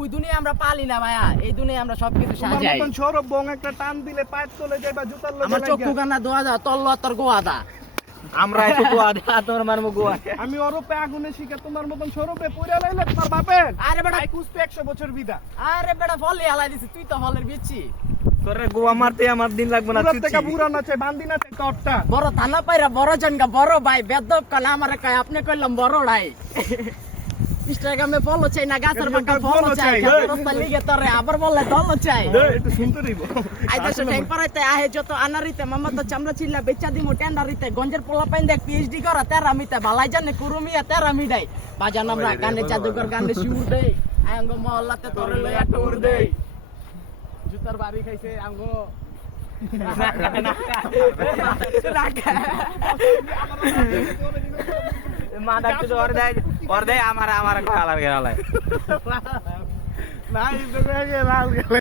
ওই দুনিয়া আমরা পালি না ভাইয়া, এই দুনিয়া আমরা সবকিছু সাজাই। সৌরভ বং একটা টান দিলে পায়ের তলে যাইবা জুতার লগে আমার চক্ষু কান্না দোয়া দা তল্ল তোর গোয়া দা, আমরা একটু গোয়া দা তোর মারমু গোয়া। আমি ওরপে আগুনে শিখে তোমার মতন সৌরভে পইরা লাইলে তোমার বাপের আরে বেটা কুস্তে 100 বছর বিদা। আরে বেটা ফলে হালাই দিছিস তুই, তো ফলের বিচ্ছি। তোরে গোয়া মারতে আমার দিন লাগবে না। পুরা থেকে বুড়া নাচে বান্দি নাচে টটটা। বড় থানা পাইরা বড় জনকা বড় ভাই বেদব কালে আমারে কয় আপনি কইলাম বড় রাই। ইনস্টাগ্রামে ফলো চাই না, গাছের বাঁকা ফলো চাই, রাস্তা লিগে তোরে আবার বললে দলো চাই। একটু শুনতে দিব। আইতাছে ট্যাঙ্ক পারাইতে আহে যত আনারিতে মামা তো চামড়া চিল্লা বেচা দিমু টেন্ডারিতে, গঞ্জের পোলা পাইন দেখ পিএইচডি করা তেরামিতে, ভালাই জানে কুরুমিয়া তেরামিডাই, বাজান আমরা গানে জাদুকর গানে সুর দেই, আঙ্গ মহল্লাতে তোরে লয়া টুর দেই, জুতার বাড়ি খাইছে আঙ্গ মা ডাকতে ওর দেয় আমার আমার খালা গেলায় না এই তো লাল গেলে